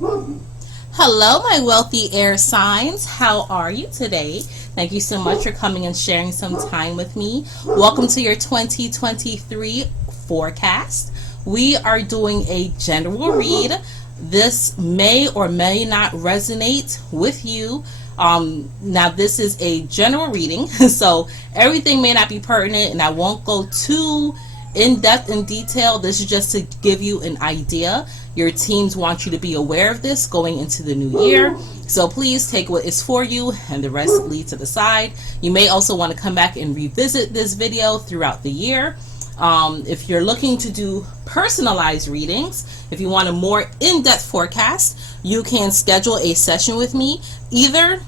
Hello, my wealthy air signs. How are you today? Thank you so much for coming and sharing some time with me. Welcome to your 2023 forecast. We are doing a general read. This may or may not resonate with you. Now this is a general reading, so everything may not be pertinent, and I won't go too in-depth in detail. This is just to give you an idea. Your teams want you to be aware of this going into the new year, so please take what is for you and the rest leave to the side. You may also want to come back and revisit this video throughout the year. If you're looking to do personalized readings, if you want a more in-depth forecast, you can schedule a session with me either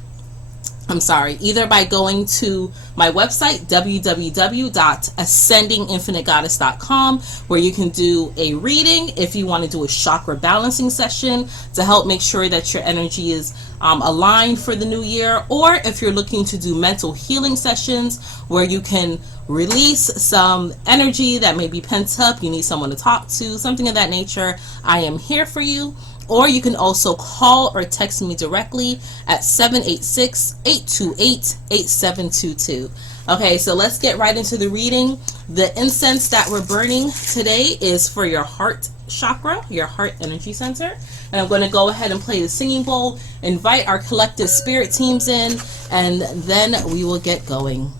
by going to my website, www.ascendinginfinitegoddess.com, where you can do a reading if you want to do a chakra balancing session to help make sure that your energy is aligned for the new year, or if you're looking to do mental healing sessions where you can release some energy that may be pent up, you need someone to talk to, something of that nature. I am here for you. Or you can also call or text me directly at 786-828-8722. Okay, so let's get right into the reading. The incense that we're burning today is for your heart chakra, your heart energy center. And I'm going to go ahead and play the singing bowl, invite our collective spirit teams in, and then we will get going.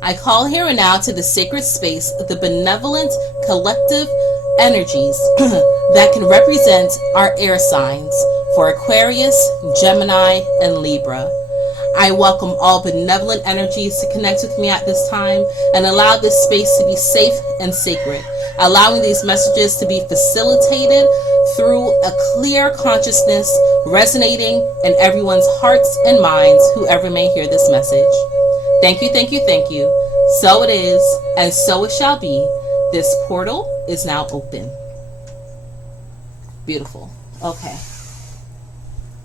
I call here and now to the sacred space the benevolent collective energies that can represent our air signs for Aquarius, Gemini, and Libra. I welcome all benevolent energies to connect with me at this time and allow this space to be safe and sacred, allowing these messages to be facilitated through a clear consciousness resonating in everyone's hearts and minds, whoever may hear this message. Thank you, thank you, thank you. So it is, and so it shall be. This portal is now open. Beautiful. Okay.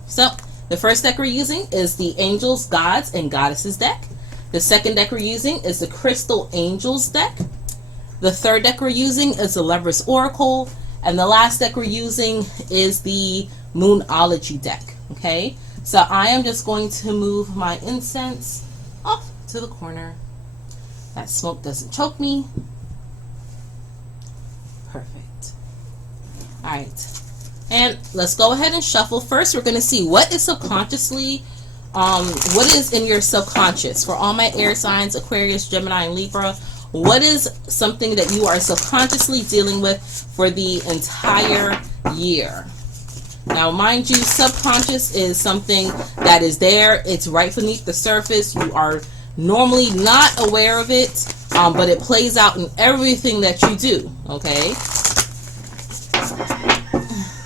So, the first deck we're using is the Angels, Gods, and Goddesses deck. The second deck we're using is the Crystal Angels deck. The third deck we're using is the Lover's Oracle. And the last deck we're using is the Moonology deck. Okay? So, I am just going to move my incense off to the corner. That smoke doesn't choke me. Perfect. All right. And let's go ahead and shuffle. First, we're going to see what is subconsciously, what is in your subconscious. For all my air signs, Aquarius, Gemini, and Libra, what is something that you are subconsciously dealing with for the entire year? Now, mind you, subconscious is something that is there. It's right beneath the surface. You are normally not aware of it, but it plays out in everything that you do, okay?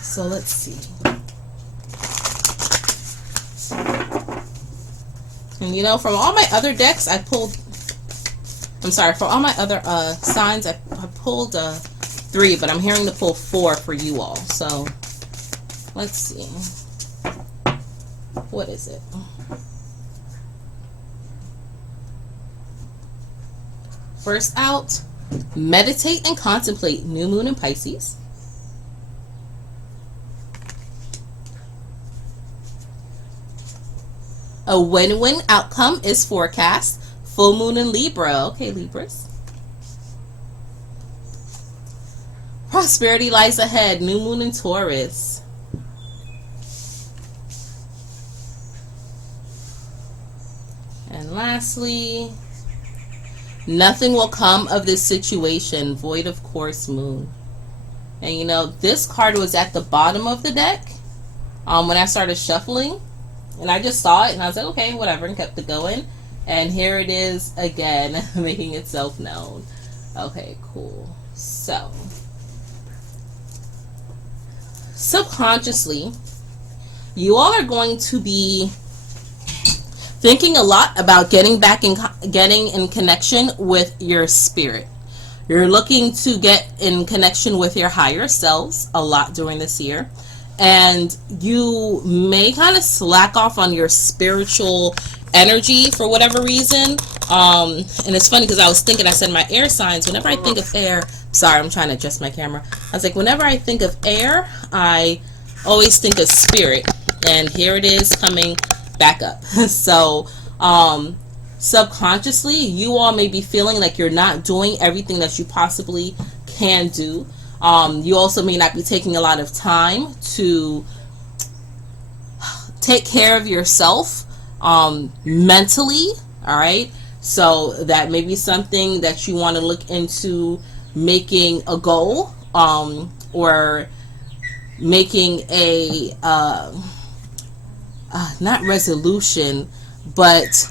So let's see. And you know, from all my other decks, for all my other signs, I pulled 3, but I'm hearing to pull 4 for you all. So let's see. What is it? First out, meditate and contemplate new moon in Pisces. A win-win outcome is forecast. Full moon in Libra. Okay, Libras. Prosperity lies ahead. New moon in Taurus. And lastly, nothing will come of this situation. Void of course, moon. And you know, this card was at the bottom of the deck when I started shuffling. And I just saw it and I was like, okay, whatever, and kept it going. And here it is again, making itself known. Okay, cool. So, subconsciously, you all are going to be thinking a lot about getting in connection with your spirit. You're looking to get in connection with your higher selves a lot during this year. and you may kind of slack off on your spiritual energy for whatever reason. And it's funny because I was thinking, I said my air signs, whenever I think of air, sorry, I'm trying to adjust my camera. I was like, whenever I think of air, I always think of spirit. And here it is coming back up. So, subconsciously, you all may be feeling like you're not doing everything that you possibly can do. You also may not be taking a lot of time to take care of yourself mentally. All right, so that may be something that you want to look into, making a goal, or making a not resolution, but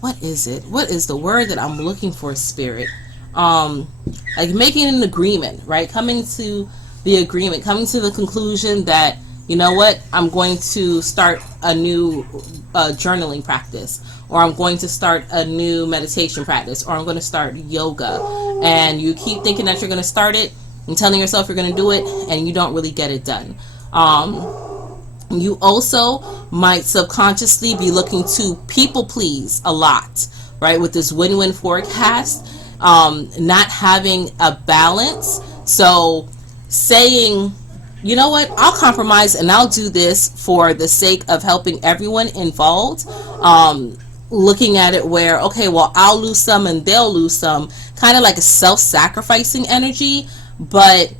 what is it? What is the word that I'm looking for, spirit? Like making an agreement, right? Coming to the agreement, coming to the conclusion that, you know what, I'm going to start a new journaling practice, or I'm going to start a new meditation practice, or I'm going to start yoga. And you keep thinking that you're going to start it and telling yourself you're going to do it, and you don't really get it done. You also might subconsciously be looking to people please a lot, right? With this win-win forecast, not having a balance. So saying, you know what, I'll compromise and I'll do this for the sake of helping everyone involved. Looking at it where, okay, well, I'll lose some and they'll lose some, kind of like a self-sacrificing energy, but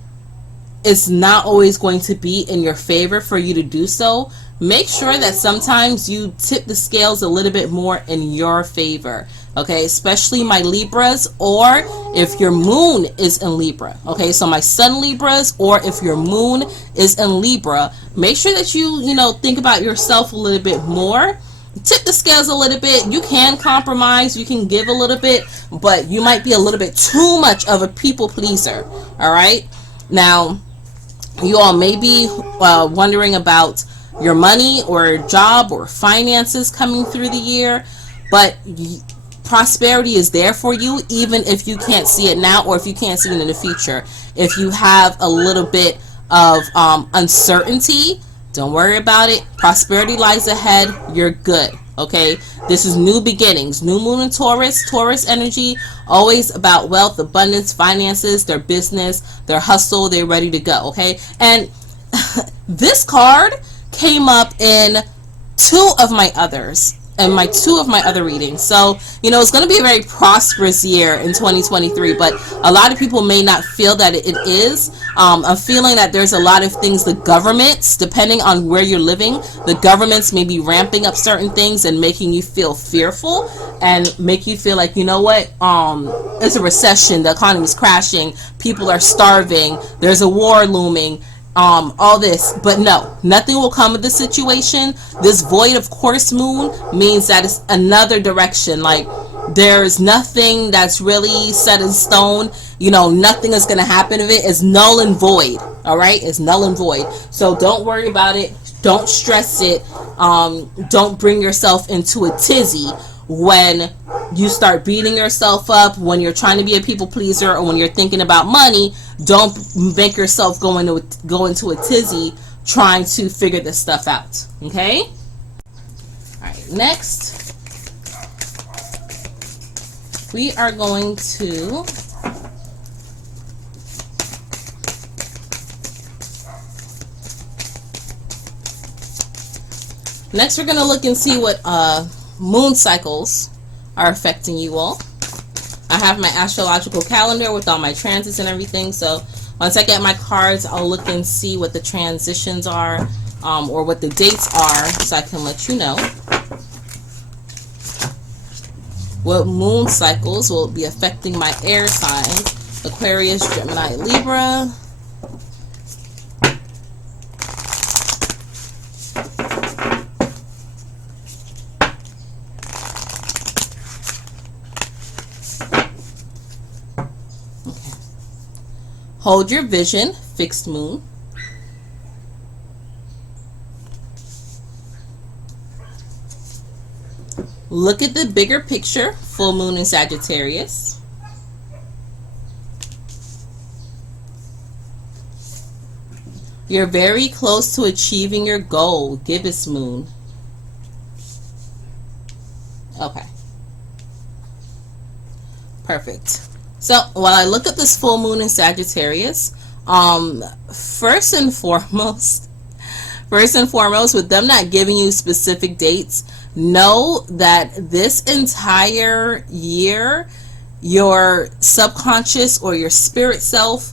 it's not always going to be in your favor for you to do so. Make sure that sometimes you tip the scales a little bit more in your favor, okay? Especially my Libras, or if your moon is in Libra, okay? So my sun Libras, or if your moon is in Libra, make sure that you know, think about yourself a little bit more. Tip the scales a little bit. You can compromise, you can give a little bit, but you might be a little bit too much of a people pleaser, all right? Now, you all may be wondering about your money or job or finances coming through the year, but prosperity is there for you, even if you can't see it now, or if you can't see it in the future. If you have a little bit of uncertainty, don't worry about it. Prosperity lies ahead. You're good. Okay, this is new beginnings. New moon in Taurus energy, always about wealth, abundance, finances, their business, their hustle. They're ready to go. Okay, and this card came up in two of my other readings. So, you know, it's going to be a very prosperous year in 2023, but a lot of people may not feel that it is. I'm feeling that there's a lot of things, the governments, depending on where you're living, the governments may be ramping up certain things and making you feel fearful and make you feel like, you know what, it's a recession, the economy's crashing, people are starving, there's a war looming, all this. But no, nothing will come of this situation. This void of course moon means that it's another direction. Like, there's nothing that's really set in stone. You know, nothing is going to happen of it. It's null and void. All right, it's null and void. So don't worry about it. Don't stress it. Don't bring yourself into a tizzy when you start beating yourself up, when you're trying to be a people pleaser, or when you're thinking about money. Don't make yourself go into a tizzy trying to figure this stuff out. Okay? All right, next we are going to we're going to look and see what moon cycles are affecting you all. I have my astrological calendar with all my transits and everything, so once I get my cards, I'll look and see what the transitions are, or what the dates are, so I can let you know what moon cycles will be affecting my air signs: Aquarius, Gemini, Libra. Hold your vision, fixed moon. Look at the bigger picture, full moon in Sagittarius. You're very close to achieving your goal. Gibbous moon. Okay. Perfect. So while I look at this full moon in Sagittarius, first and foremost, with them not giving you specific dates, know that this entire year, your subconscious or your spirit self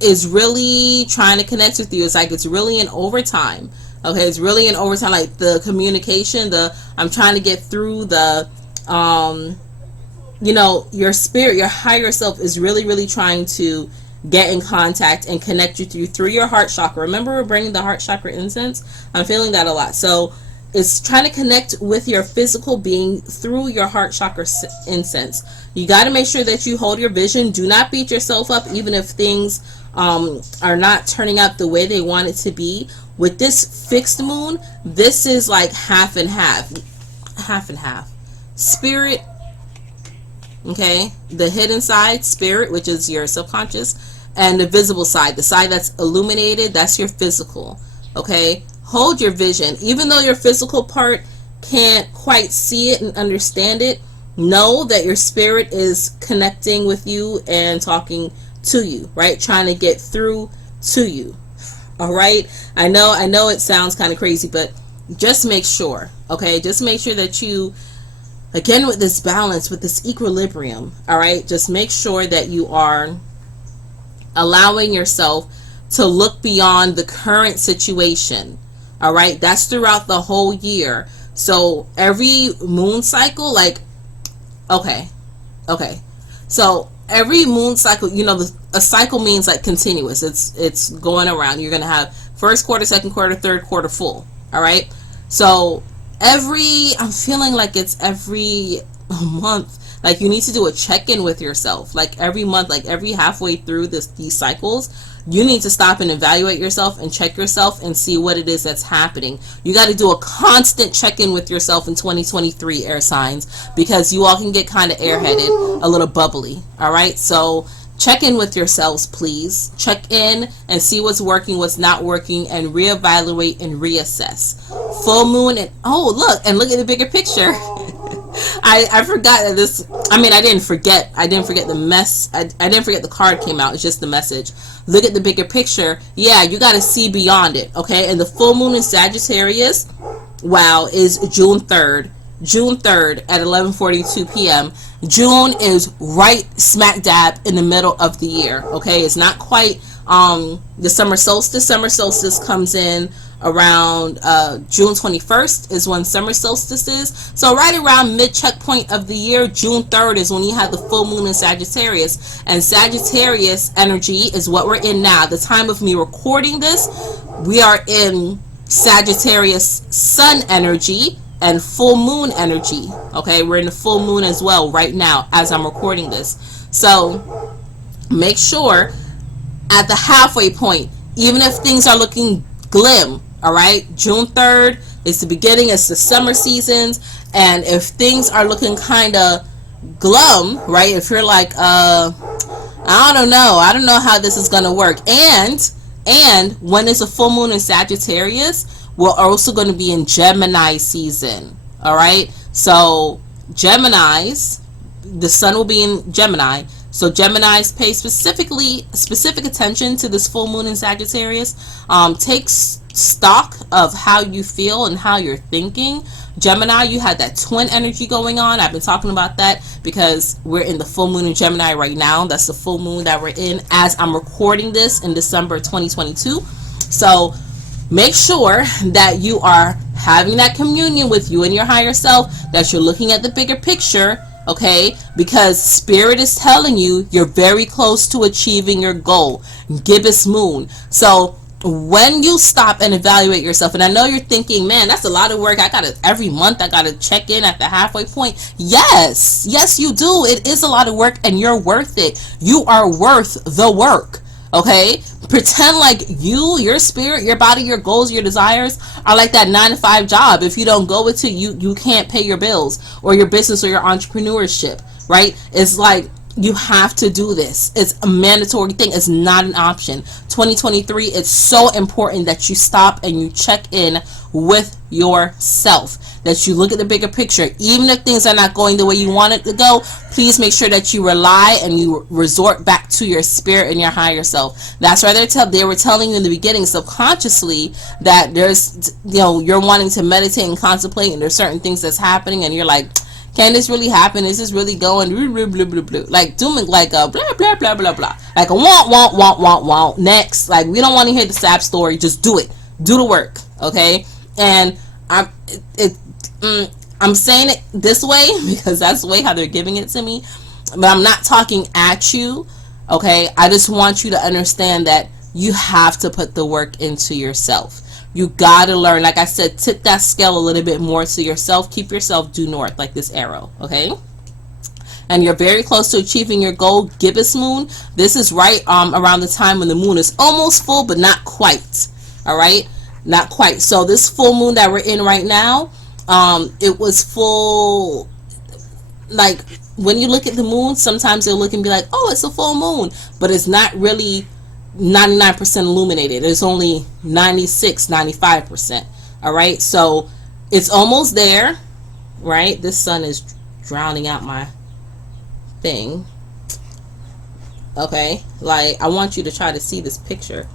is really trying to connect with you. It's like it's really in overtime. Okay, it's really in overtime, like the communication, I'm trying to get through the you know, your spirit, your higher self is really trying to get in contact and connect with you through your heart chakra. Remember, we're bringing the heart chakra incense. I'm feeling that a lot. So it's trying to connect with your physical being through your heart chakra incense. You got to make sure that you hold your vision. Do not beat yourself up, even if things are not turning out the way they want it to be. With this fixed moon, this is like half and half. Spirit, okay, the hidden side, spirit, which is your subconscious, and the visible side, the side that's illuminated, that's your physical. Okay, hold your vision. Even though your physical part can't quite see it and understand it, know that your spirit is connecting with you and talking to you, right? Trying to get through to you. All right, I know it sounds kind of crazy, but just make sure, okay, just make sure that you, again, with this balance, with this equilibrium, all right, just make sure that you are allowing yourself to look beyond the current situation. All right, that's throughout the whole year. So every moon cycle, like, okay, so every moon cycle, you know, a cycle means like continuous. It's going around. You're gonna have first quarter, second quarter, third quarter full. All right, so I'm feeling like it's every month. Like you need to do a check-in with yourself. Like every month, like every halfway through these cycles, you need to stop and evaluate yourself and check yourself and see what it is that's happening. You got to do a constant check-in with yourself in 2023, air signs, because you all can get kind of airheaded, a little bubbly. All right, so check in with yourselves, please. Check in and see what's working, what's not working, and reevaluate and reassess. Full moon, and look at the bigger picture. I forgot that this, I mean, I didn't forget the mess. I didn't forget the card came out. It's just the message. Look at the bigger picture. Yeah, you got to see beyond it, okay? And the full moon in Sagittarius, wow, is June 3rd. June 3rd at 11:42 p.m. June is right smack dab in the middle of the year, okay? It's not quite the summer solstice. Summer solstice comes in around June 21st is when summer solstice is. So right around mid checkpoint of the year, June 3rd is when you have the full moon in Sagittarius. And Sagittarius energy is what we're in now. The time of me recording this, we are in Sagittarius sun energy and full moon energy. Okay, we're in the full moon as well right now as I'm recording this. So make sure at the halfway point, even if things are looking glim, all right, June 3rd is the beginning, it's the summer seasons, and if things are looking kind of glum, right, if you're like I don't know how this is gonna work, and when it's a full moon in Sagittarius, we're also going to be in Gemini season. All right, so Geminis, the sun will be in Gemini. So Geminis pay specific attention to this full moon in Sagittarius. Take stock of how you feel and how you're thinking. Gemini, you had that twin energy going on. I've been talking about that because we're in the full moon in Gemini right now. That's the full moon that we're in as I'm recording this in December 2022. So make sure that you are having that communion with you and your higher self, that you're looking at the bigger picture, okay? Because spirit is telling you you're very close to achieving your goal. Gibbous moon. So when you stop and evaluate yourself, and I know you're thinking, man, that's a lot of work. Every month I gotta check in at the halfway point. Yes, you do. It is a lot of work, and you're worth it. You are worth the work. Okay, pretend like your spirit, your body, your goals, your desires are like that 9-to-5 job. If you don't go into you can't pay your bills or your business or your entrepreneurship, right? It's like You have to do this. It's a mandatory thing. It's not an option. 2023, it's so important that you stop and you check in with yourself, that you look at the bigger picture. Even if things are not going the way you want it to go, please make sure that you rely and you resort back to your spirit and your higher self. That's why they were telling you in the beginning subconsciously that there's, you're wanting to meditate and contemplate, and there's certain things that's happening and you're like, can this really happen? Is this really going blah, blah, blah, blah, like doing like a blah blah blah blah blah, like a want next? Like, we don't want to hear the sad story. Just do it. Do the work, okay? And I'm saying it this way because that's the way how they're giving it to me, but I'm not talking at you, okay? I just want you to understand that you have to put the work into yourself. You gotta learn, like I said, tip that scale a little bit more to yourself. Keep yourself due north, like this arrow, okay? And you're very close to achieving your goal, gibbous moon. This is right around the time when the moon is almost full, but not quite, all right? Not quite. So this full moon that we're in right now, it was full, like, when you look at the moon, sometimes you'll look and be like, oh, it's a full moon, but it's not really 99% illuminated. It's only 95%. All right, so it's almost there, right? This sun is drowning out my thing. Okay, like, I want you to try to see this picture.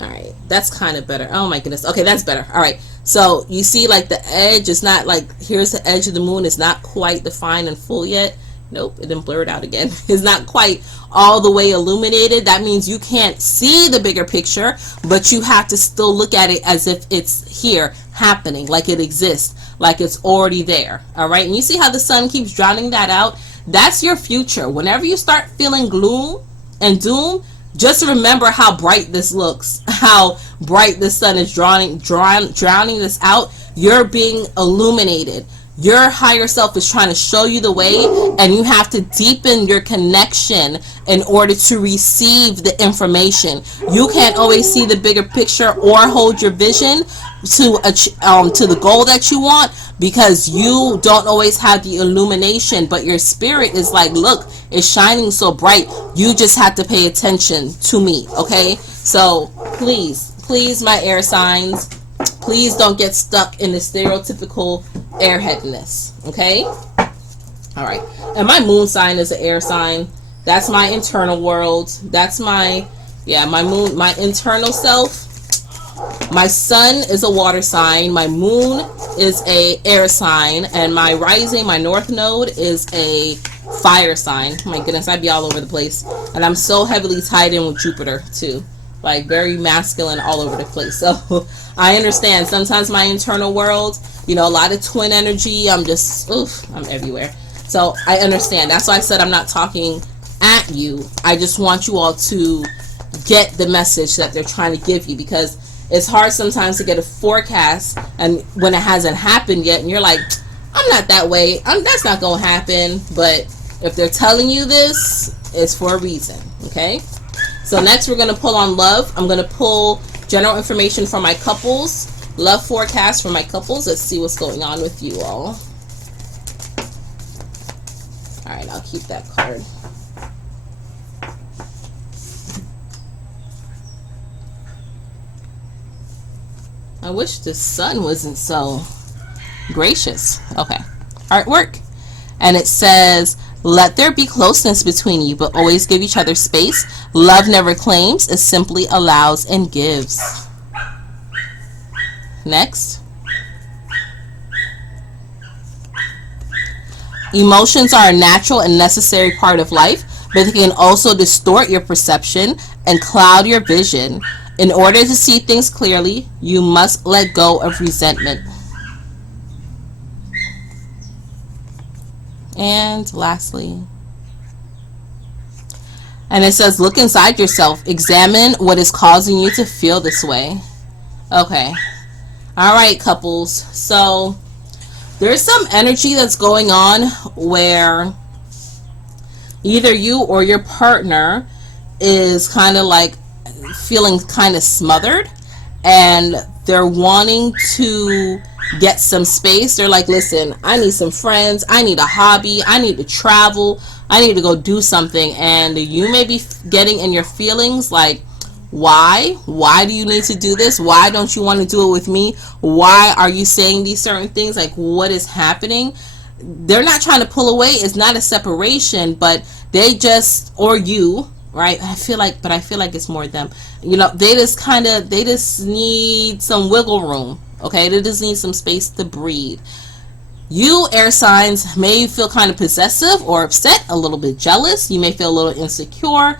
All right, that's kind of better. Oh my goodness. Okay, that's better. All right, so you see, like, the edge is not like, here's the edge of the moon. It's not quite defined and full yet. Nope, it didn't blur it out again. It's not quite all the way illuminated. That means you can't see the bigger picture, but you have to still look at it as if it's here, happening, like it exists, like it's already there. All right, and you see how the sun keeps drowning that out? That's your future. Whenever you start feeling gloom and doom, just remember how bright this looks, how bright the sun is drowning this out. You're being illuminated. Your higher self is trying to show you the way, and you have to deepen your connection in order to receive the information. You can't always see the bigger picture or hold your vision to the goal that you want, because you don't always have the illumination, but your spirit is like, look, it's shining so bright. You just have to pay attention to me, okay? So please, my air signs, please don't get stuck in the stereotypical airheadness, okay? All right, and my moon sign is an air sign. That's my internal world. That's my moon, my internal self. My sun is a water sign, my moon is a air sign, and my rising, my north node, is a fire sign. Oh my goodness, I'd be all over the place. And I'm so heavily tied in with Jupiter too, like very masculine all over the place. So I understand sometimes my internal world, a lot of twin energy, I'm just, I'm everywhere. So I understand. That's why I said I'm not talking at you. I just want you all to get the message that they're trying to give you, because it's hard sometimes to get a forecast and when it hasn't happened yet, and you're like, I'm not that way, that's not gonna happen. But if they're telling you this, it's for a reason, okay? So next we're gonna pull on love. I'm gonna pull general information for my couples, love forecast for my couples. Let's see what's going on with you all. All right, I'll keep that card. I wish the sun wasn't so gracious. Okay. Artwork. And it says, let there be closeness between you, but always give each other space. Love never claims, it simply allows and gives. Next. Emotions are a natural and necessary part of life, but they can also distort your perception and cloud your vision. In order to see things clearly, you must let go of resentment. And lastly, and it says, look inside yourself. Examine what is causing you to feel this way. Okay. All right, couples. So there's some energy that's going on where either you or your partner is kind of like feeling kind of smothered, and they're wanting to get some space. They're like, listen, I need some friends, I need a hobby, I need to travel, I need to go do something. And you may be getting in your feelings like, why do you need to do this? Why don't you want to do it with me? Why are you saying these certain things? Like, what is happening? They're not trying to pull away. It's not a separation, but they just, or you, right? I feel like it's more them. You know, they just need some wiggle room. Okay, they just need some space to breathe. You air signs may feel kind of possessive or upset, a little bit jealous. You may feel a little insecure.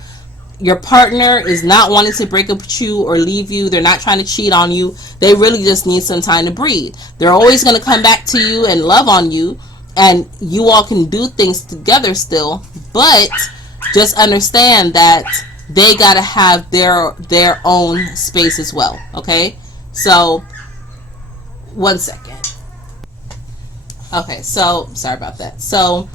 Your partner is not wanting to break up with you or leave you. They're not trying to cheat on you. They really just need some time to breathe. They're always going to come back to you and love on you, and you all can do things together still, but just understand that they got to have their own space as well. Okay, so 1 second. Okay, so sorry about that. So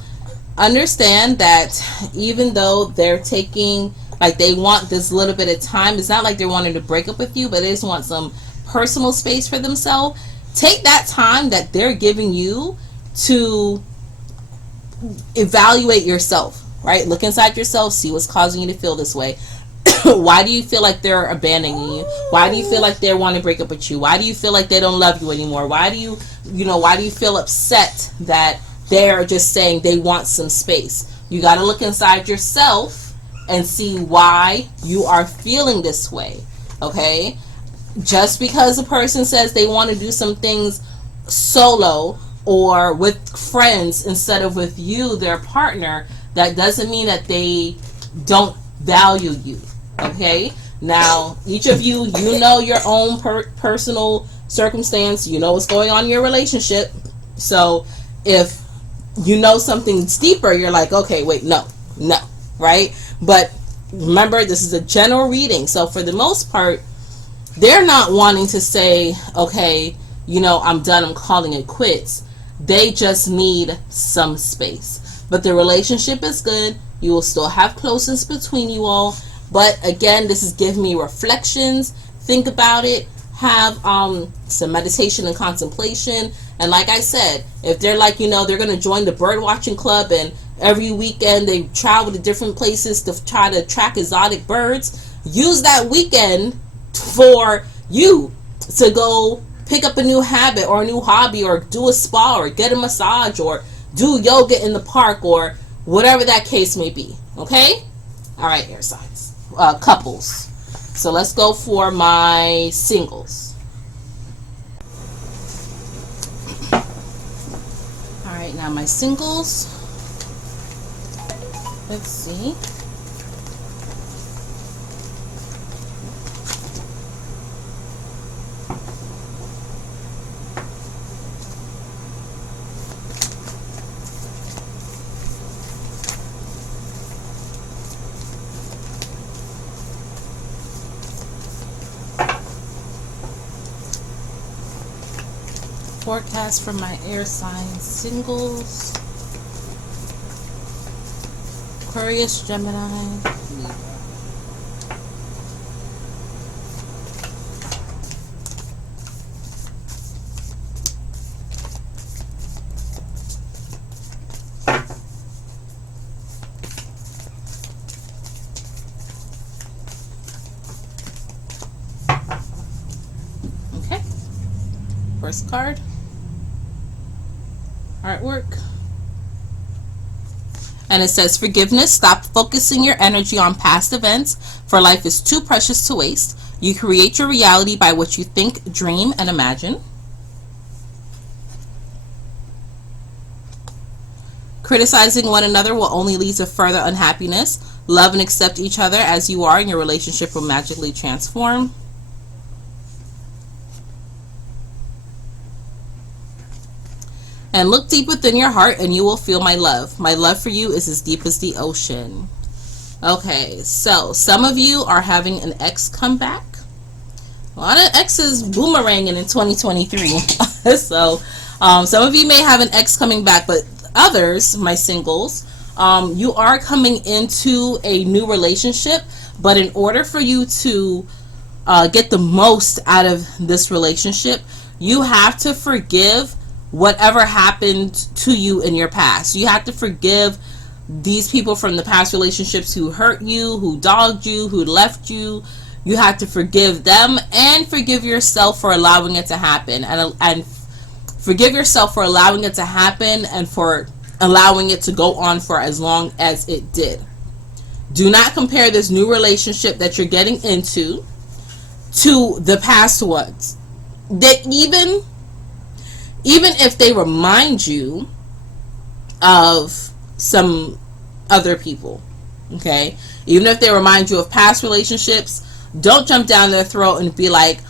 understand that even though they're taking, like, they want this little bit of time, it's not like they're wanting to break up with you, but they just want some personal space for themselves. Take that time that they're giving you to evaluate yourself, right? Look inside yourself, see what's causing you to feel this way. Why do you feel like they're abandoning you? Why do you feel like they want to break up with you? Why do you feel like they don't love you anymore? Why do you feel upset that they're just saying they want some space? You got to look inside yourself and see why you are feeling this way. Okay, just because a person says they want to do some things solo or with friends instead of with you, their partner, that doesn't mean that they don't value you. Okay, now each of you, you know your own personal circumstance, you know what's going on in your relationship. So if you know something's deeper, you're like, okay, wait, no, right? But remember, this is a general reading, so for the most part, they're not wanting to say, okay, you know, I'm done, I'm calling it quits. They just need some space. But the relationship is good. You will still have closeness between you all. But again, this is giving me reflections. Think about it. Have some meditation and contemplation. And like I said, if they're like, you know, they're going to join the bird watching club and every weekend they travel to different places to try to track exotic birds, use that weekend for you to go pick up a new habit or a new hobby, or do a spa, or get a massage, or do yoga in the park, or whatever that case may be. Okay? All right, air signs. Couples. So let's go for my singles. All right, now my singles. Let's see. Forecast for my air sign singles: Aquarius, Gemini, Libra. Okay. First card. Artwork, and it says, forgiveness. Stop focusing your energy on past events, for life is too precious to waste. You create your reality by what you think, dream, and imagine. Criticizing one another will only lead to further unhappiness. Love and accept each other as you are, and your relationship will magically transform. And look deep within your heart and you will feel my love. My love for you is as deep as the ocean. Okay, so some of you are having an ex come back. A lot of exes boomeranging in 2023. So some of you may have an ex coming back, but others, my singles, you are coming into a new relationship. But in order for you to get the most out of this relationship, You have to forgive whatever happened to you in your past. You have to forgive these people from the past relationships who hurt you, who dogged you, who left you. You have to forgive them and forgive yourself for allowing it to happen, and forgive yourself for allowing it to happen and for allowing it to go on for as long as it did. Do not compare this new relationship that you're getting into to the past ones. That even if they remind you of some other people, okay? Even if they remind you of past relationships, don't jump down their throat and be like,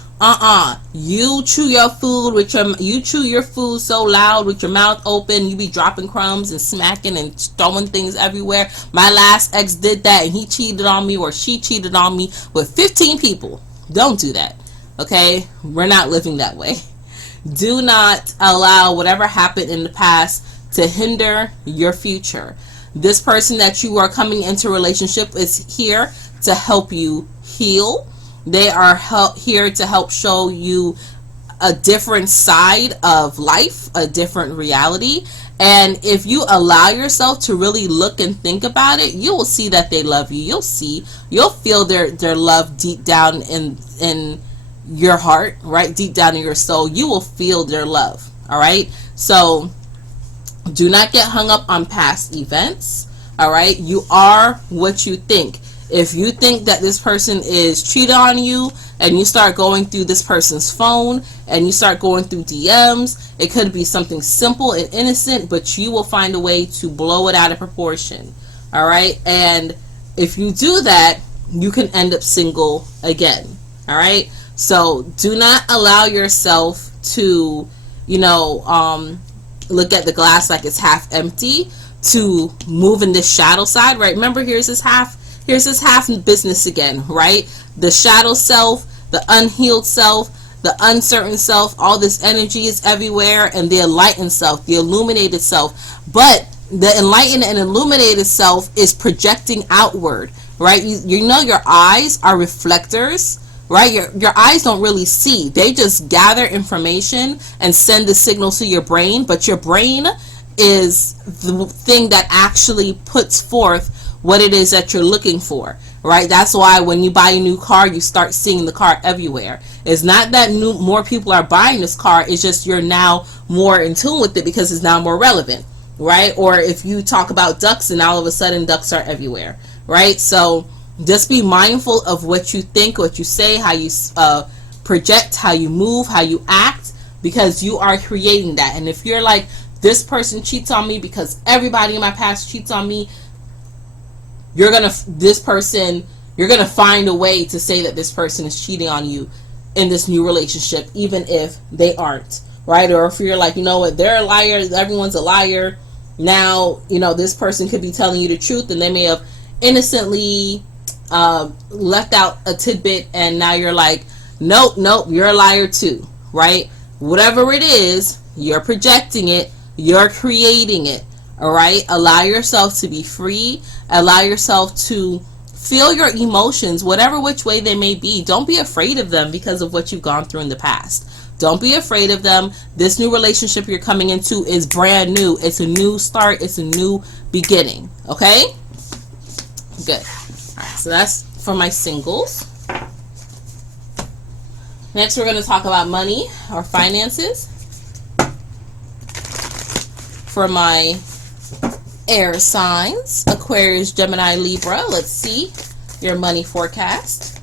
you chew your food so loud with your mouth open, you be dropping crumbs and smacking and throwing things everywhere. My last ex did that and he cheated on me, or she cheated on me with 15 people. Don't do that, okay? We're not living that way. Do not allow whatever happened in the past to hinder your future. This person that you are coming into a relationship is here to help you heal. They are here to help show you a different side of life, a different reality. And if you allow yourself to really look and think about it, you will see that they love you. You'll feel their love deep down in your heart, right? Deep down in your soul, you will feel their love. All right. So do not get hung up on past events. All right. You are what you think. If you think that this person is cheating on you and you start going through this person's phone and you start going through DMs, it could be something simple and innocent, but you will find a way to blow it out of proportion. All right. And if you do that, you can end up single again. All right. So do not allow yourself to, look at the glass like it's half empty, to move in this shadow side, right? Remember, here's this half business again, right? The shadow self, the unhealed self, the uncertain self, all this energy is everywhere, and the enlightened self, the illuminated self. But the enlightened and illuminated self is projecting outward, right? Your eyes are reflectors, right? Your eyes don't really see. They just gather information and send the signal to your brain, but your brain is the thing that actually puts forth what it is that you're looking for, right? That's why when you buy a new car, you start seeing the car everywhere. It's not that more people are buying this car, it's just you're now more in tune with it because it's now more relevant, right? Or if you talk about ducks and all of a sudden ducks are everywhere, right? So just be mindful of what you think, what you say, how you project, how you move, how you act, because you are creating that. And if you're like, this person cheats on me because everybody in my past cheats on me, you're gonna find a way to say that this person is cheating on you in this new relationship, even if they aren't, right? Or if you're like, you know what, they're a liar, everyone's a liar. Now, this person could be telling you the truth, and they may have innocently left out a tidbit, and now you're like, nope, you're a liar too, right? Whatever it is, you're projecting it, you're creating it. All right. Allow yourself to be free. Allow yourself to feel your emotions, whatever which way they may be. Don't be afraid of them because of what you've gone through in the past. Don't be afraid of them. This new relationship you're coming into is brand new. It's a new start. It's a new beginning. Okay. Good. All right. So that's for my singles. Next, we're going to talk about money or finances. For my air signs, Aquarius, Gemini, Libra. Let's see your money forecast.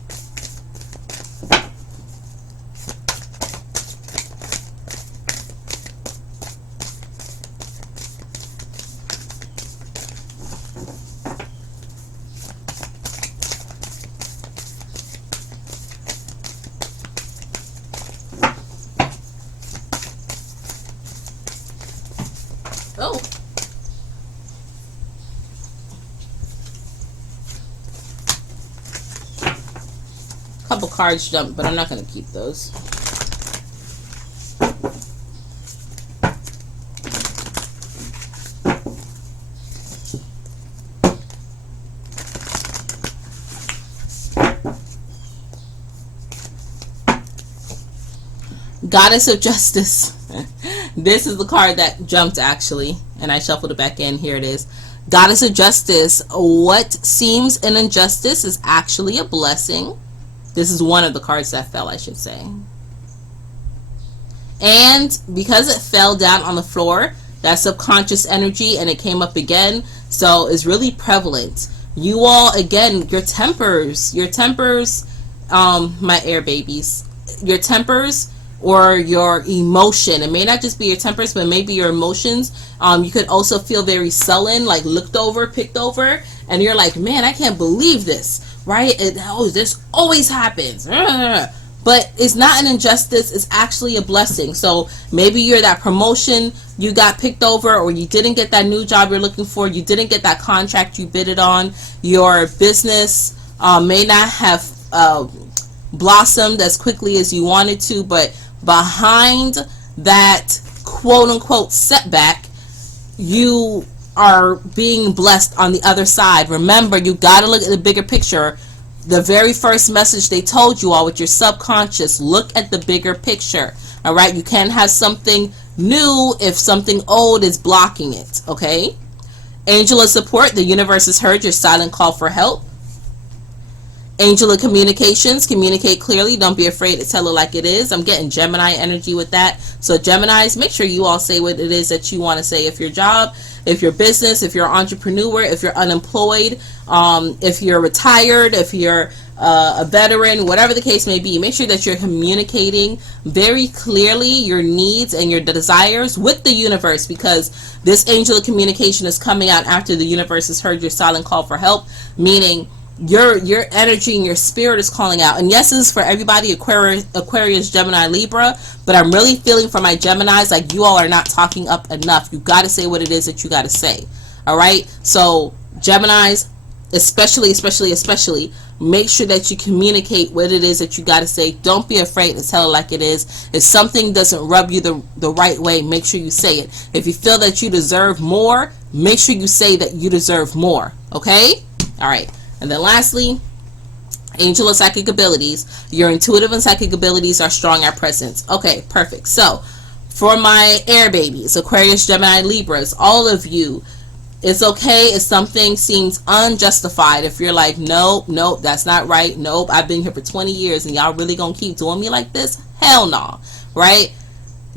Oh. Couple cards jumped, but I'm not going to keep those. Goddess of Justice. This is the card that jumped actually, and I shuffled it back in. Here it is. Goddess of Justice. What seems an injustice is actually a blessing. This is one of the cards that fell, I should say. And because it fell down on the floor, that subconscious energy, and it came up again, so it's really prevalent. You all, again, your tempers, my air babies, your tempers or your emotion. It may not just be your tempers, but maybe your emotions. You could also feel very sullen, like looked over, picked over, and you're like, man, I can't believe this, right? This always happens. But it's not an injustice, it's actually a blessing. So maybe you're that promotion, you got picked over, or you didn't get that new job you're looking for, you didn't get that contract you bidded on, your business may not have blossomed as quickly as you wanted to, but behind that quote-unquote setback, you are being blessed on the other side. Remember, you got to look at the bigger picture. The very first message they told you all with your subconscious, look at the bigger picture. All right, you can't have something new if something old is blocking it. Okay. Angel of support. The universe has heard your silent call for help. Angel of communications. Communicate clearly. Don't be afraid to tell it like it is. I'm getting Gemini energy with that. So Geminis, make sure you all say what it is that you want to say. If your job, if your business, if you're an entrepreneur, if you're unemployed, if you're retired, if you're a veteran, whatever the case may be, make sure that you're communicating very clearly your needs and your desires with the universe, because this angel of communication is coming out after the universe has heard your silent call for help, meaning your energy and your spirit is calling out. And yes, this is for everybody, Aquarius, Gemini, Libra, but I'm really feeling for my Geminis, like you all are not talking up enough. You got to say what it is that you got to say. All right. So Geminis, especially, make sure that you communicate what it is that you got to say. Don't be afraid to tell it like it is. If something doesn't rub you the right way, make sure you say it. If you feel that you deserve more, make sure you say that you deserve more. Okay. All right. And then lastly, angel of psychic abilities. Your intuitive and psychic abilities are strong at present. Okay, perfect. So for my air babies, Aquarius, Gemini, Libras, all of you, it's okay if something seems unjustified. If you're like, nope, that's not right. Nope, I've been here for 20 years and y'all really gonna keep doing me like this? Hell no, right?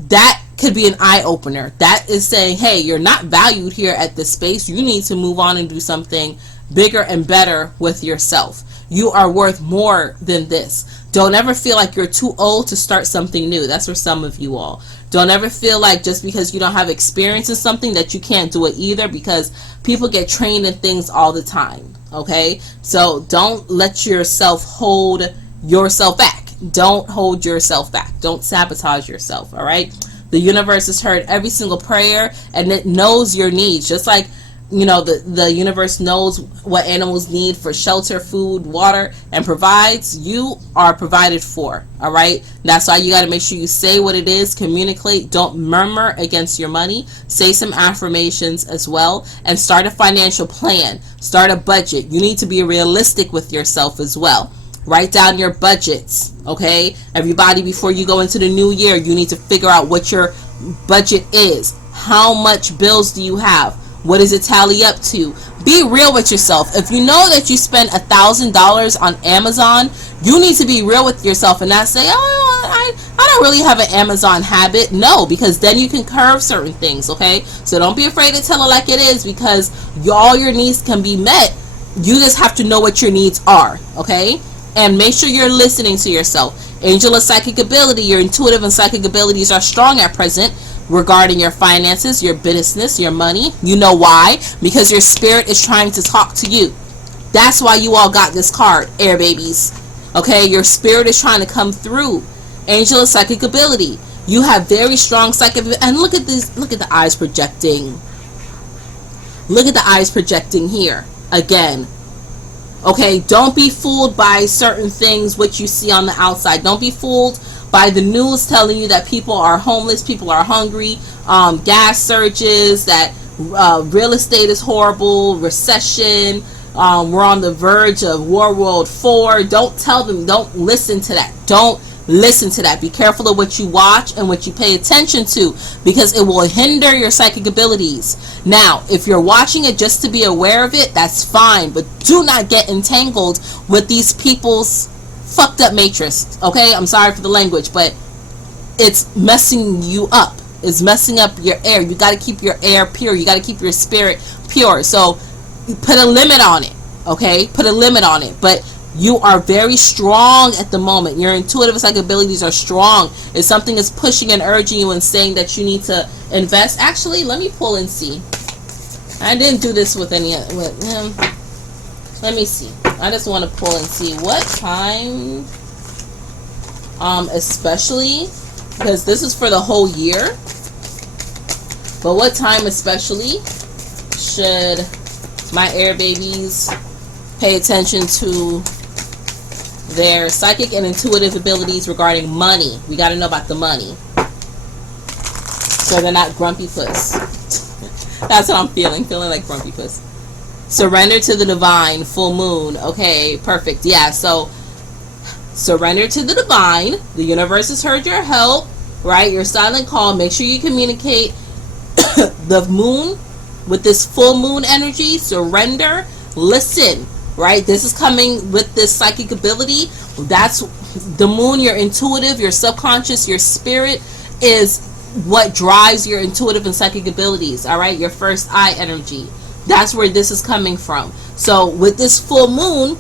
That could be an eye-opener. That is saying, hey, you're not valued here at this space. You need to move on and do something bigger and better with yourself. You are worth more than this. Don't ever feel like you're too old to start something new. That's for some of you all. Don't ever feel like just because you don't have experience in something that you can't do it either, because people get trained in things all the time. Okay? So don't let yourself hold yourself back. Don't hold yourself back. Don't sabotage yourself. All right? The universe has heard every single prayer, and it knows your needs. Just like, you know, the universe knows what animals need for shelter, food, water, and provides. You are provided for. All right. That's why you got to make sure you say what it is, communicate. Don't murmur against your money. Say some affirmations as well, and start a financial plan. Start a budget. You need to be realistic with yourself as well. Write down your budgets. Okay. Everybody, before you go into the new year, you need to figure out what your budget is. How much bills do you have? What does it tally up to? Be real with yourself. If you know that you spend $1,000 on Amazon, you need to be real with yourself and not say, oh, I don't really have an Amazon habit. No, because then you can curve certain things, okay? So don't be afraid to tell it like it is, because all your needs can be met. You just have to know what your needs are, okay? And make sure you're listening to yourself. Angel of psychic ability. Your intuitive and psychic abilities are strong at present regarding your finances, your business, your money. You know why? Because your spirit is trying to talk to you. That's why you all got this card, air babies. Okay, your spirit is trying to come through. Angel of psychic ability. You have very strong psychic, and look at this, look at the eyes projecting. Look at the eyes projecting here again. Okay, don't be fooled by certain things which you see on the outside. Don't be fooled by the news telling you that people are homeless, people are hungry, gas surges, that real estate is horrible, recession, we're on the verge of World War IV. Don't tell them, don't listen to that. Don't listen to that. Be careful of what you watch and what you pay attention to, because it will hinder your psychic abilities. Now, if you're watching it just to be aware of it, that's fine, but do not get entangled with these people's fucked up matrix. Okay, I'm sorry for the language, but it's messing you up. It's messing up your air. You got to keep your air pure. You got to keep your spirit pure. So put a limit on it. Okay, put a limit on it. But you are very strong at the moment. Your intuitive and psychic abilities are strong. If something is pushing and urging you and saying that you need to invest, actually, let me pull and see. I didn't do this with any with him. Let me see. I just want to pull and see what time, especially because this is for the whole year. But what time especially should my air babies pay attention to their psychic and intuitive abilities regarding money? We got to know about the money, so they're not grumpy puss. That's what I'm feeling like grumpy puss. Surrender to the divine, full moon. Okay, perfect. Yeah, so surrender to the divine. The universe has heard your help, right? Your silent call. Make sure you communicate the moon with this full moon energy. Surrender. Listen, right? This is coming with this psychic ability. That's the moon. Your intuitive, your subconscious, your spirit is what drives your intuitive and psychic abilities. All right, your first eye energy. That's where this is coming from. So with this full moon,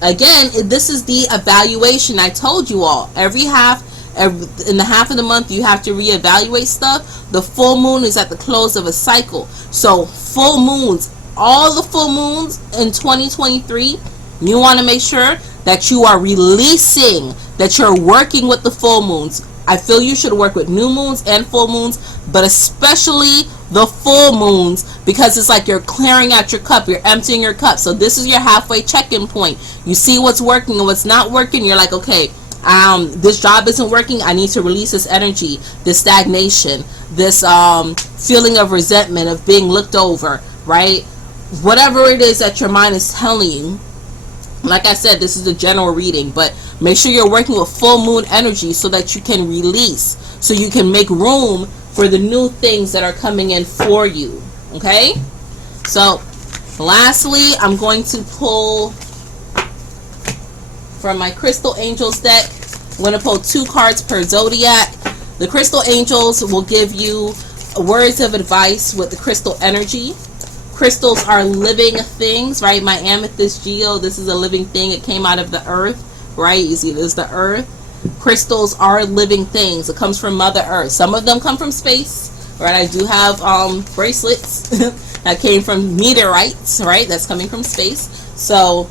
again, this is the evaluation. I told you all, in the half of the month you have to reevaluate stuff. The full moon is at the close of a cycle. So full moons, all the full moons in 2023, you want to make sure that you are releasing, that you're working with the full moons. I feel you should work with new moons and full moons, but especially the full moons, because it's like you're clearing out your cup, you're emptying your cup. So this is your halfway check-in point. You see what's working and what's not working. You're like, okay, this job isn't working. I need to release this energy, this stagnation, this feeling of resentment, of being looked over, right? Whatever it is that your mind is telling you. Like I said, this is a general reading, but make sure you're working with full moon energy so that you can release, so you can make room for the new things that are coming in for you. Okay? So, lastly, I'm going to pull from my Crystal Angels deck. I'm going to pull 2 cards per zodiac. The Crystal Angels will give you words of advice with the crystal energy. Crystals are living things, right? My amethyst geo, this is a living thing. It came out of the earth, right? You see, this is the earth. Crystals are living things. It comes from Mother Earth. Some of them come from space, right? I do have bracelets that came from meteorites, right? That's coming from space. So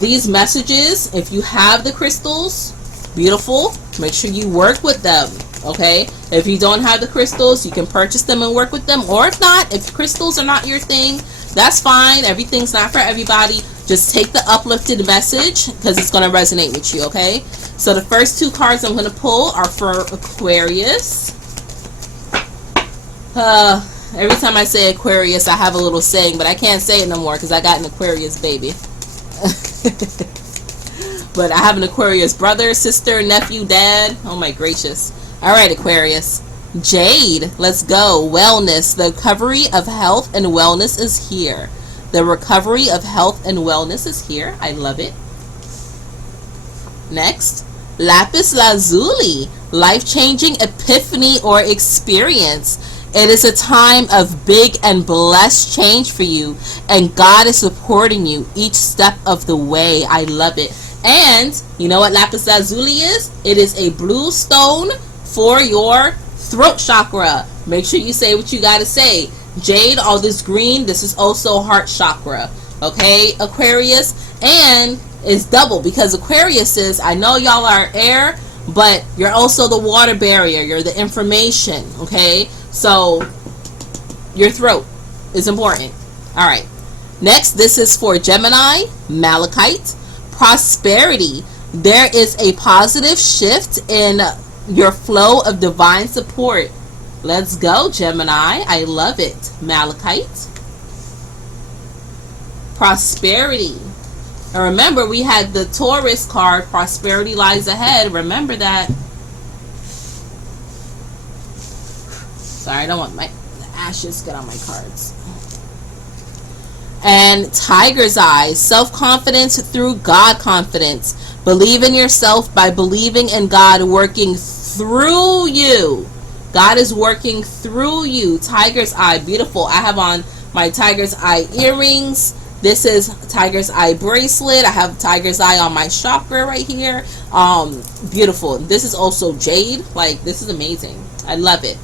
these messages, if you have the crystals, beautiful. Make sure you work with them, okay? If you don't have the crystals, you can purchase them and work with them. Or if not, if crystals are not your thing, that's fine. Everything's not for everybody. Just take the uplifted message because it's going to resonate with you, okay? So the first 2 cards I'm going to pull are for Aquarius. Every time I say Aquarius, I have a little saying, but I can't say it no more because I got an Aquarius baby. But I have an Aquarius brother, sister, nephew, dad. Oh my gracious. All right, Aquarius. Jade, let's go. Wellness. The recovery of health and wellness is here. The recovery of health and wellness is here. I love it. Next, Lapis Lazuli. Life-changing epiphany or experience. It is a time of big and blessed change for you, and God is supporting you each step of the way. I love it. And you know what Lapis Lazuli is? It is a blue stone for your throat chakra. Make sure you say what you got to say. Jade, all this green, this is also heart chakra. Okay, Aquarius. And it's double because Aquarius is, I know y'all are air, but you're also the water barrier. You're the information. Okay, so your throat is important. All right. Next, this is for Gemini, Malachite. Prosperity. There is a positive shift in your flow of divine support. Let's go, Gemini. I love it. Malachite. Prosperity. And remember, we had the Taurus card, prosperity lies ahead. Remember that. Sorry, I don't want the ashes get on my cards. And Tiger's Eyes, self-confidence through God confidence. Believe in yourself by believing in God working through you. God is working through you. Tiger's Eye, beautiful. I have on my Tiger's Eye earrings. This is Tiger's Eye bracelet. I have Tiger's Eye on my chakra right here. Beautiful. This is also jade. Like, this is amazing. I love it.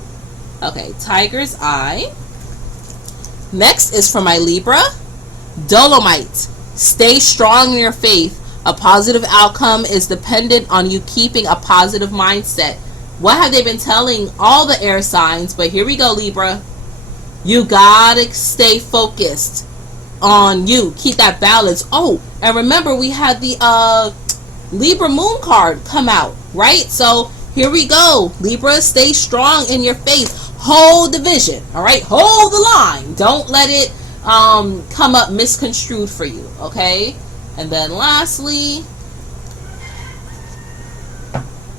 Okay, Tiger's Eye. Next is for my Libra. Dolomite. Stay strong in your faith. A positive outcome is dependent on you keeping a positive mindset. What have they been telling all the air signs? But here we go, Libra. You gotta stay focused on you. Keep that balance. Oh, and remember we had the Libra moon card come out, right? So here we go. Libra, stay strong in your faith. Hold the vision, all right? Hold the line. Don't let it come up misconstrued for you, okay? And then lastly,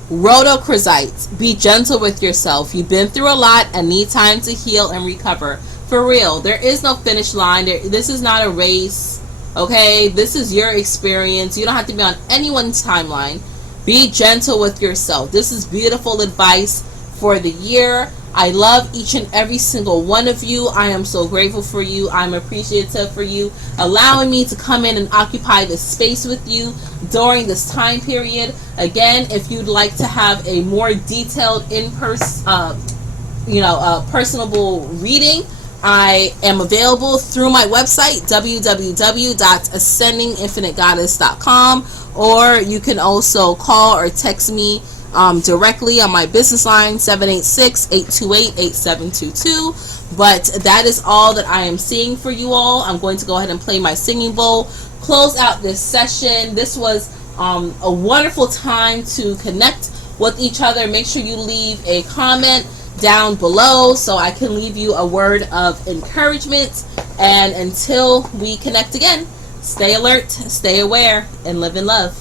Rhodochrosite. Be gentle with yourself. You've been through a lot and need time to heal and recover. For real, there is no finish line. This is not a race, okay? This is your experience. You don't have to be on anyone's timeline. Be gentle with yourself. This is beautiful advice for the year. I love each and every single one of you. I am so grateful for you. I'm appreciative for you allowing me to come in and occupy this space with you during this time period. Again, if you'd like to have a more detailed personable reading, I am available through my website, www.ascendinginfinitegoddess.com, or you can also call or text me directly on my business line, 786-828-8722. But that is all that I am seeing for you all. I'm going to go ahead and play my singing bowl, close out this session. This was a wonderful time to connect with each other. Make sure you leave a comment down below so I can leave you a word of encouragement. And until we connect again, stay alert, stay aware, and live in love.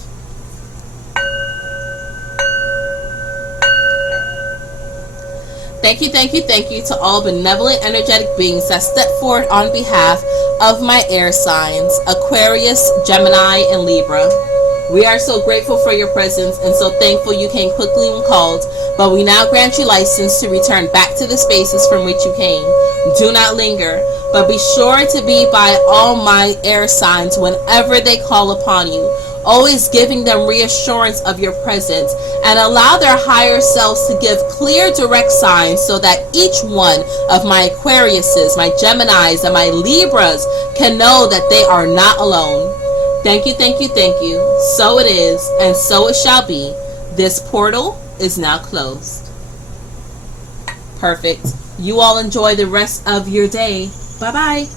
Thank you to all benevolent, energetic beings that step forward on behalf of my air signs, Aquarius, Gemini, and Libra. We are so grateful for your presence and so thankful you came quickly when called, but we now grant you license to return back to the spaces from which you came. Do not linger, but be sure to be by all my air signs whenever they call upon you, always giving them reassurance of your presence, and allow their higher selves to give clear, direct signs so that each one of my Aquariuses, my Geminis, and my Libras can know that they are not alone. Thank you. So it is, and so it shall be. This portal is now closed. Perfect. You all enjoy the rest of your day. Bye-bye.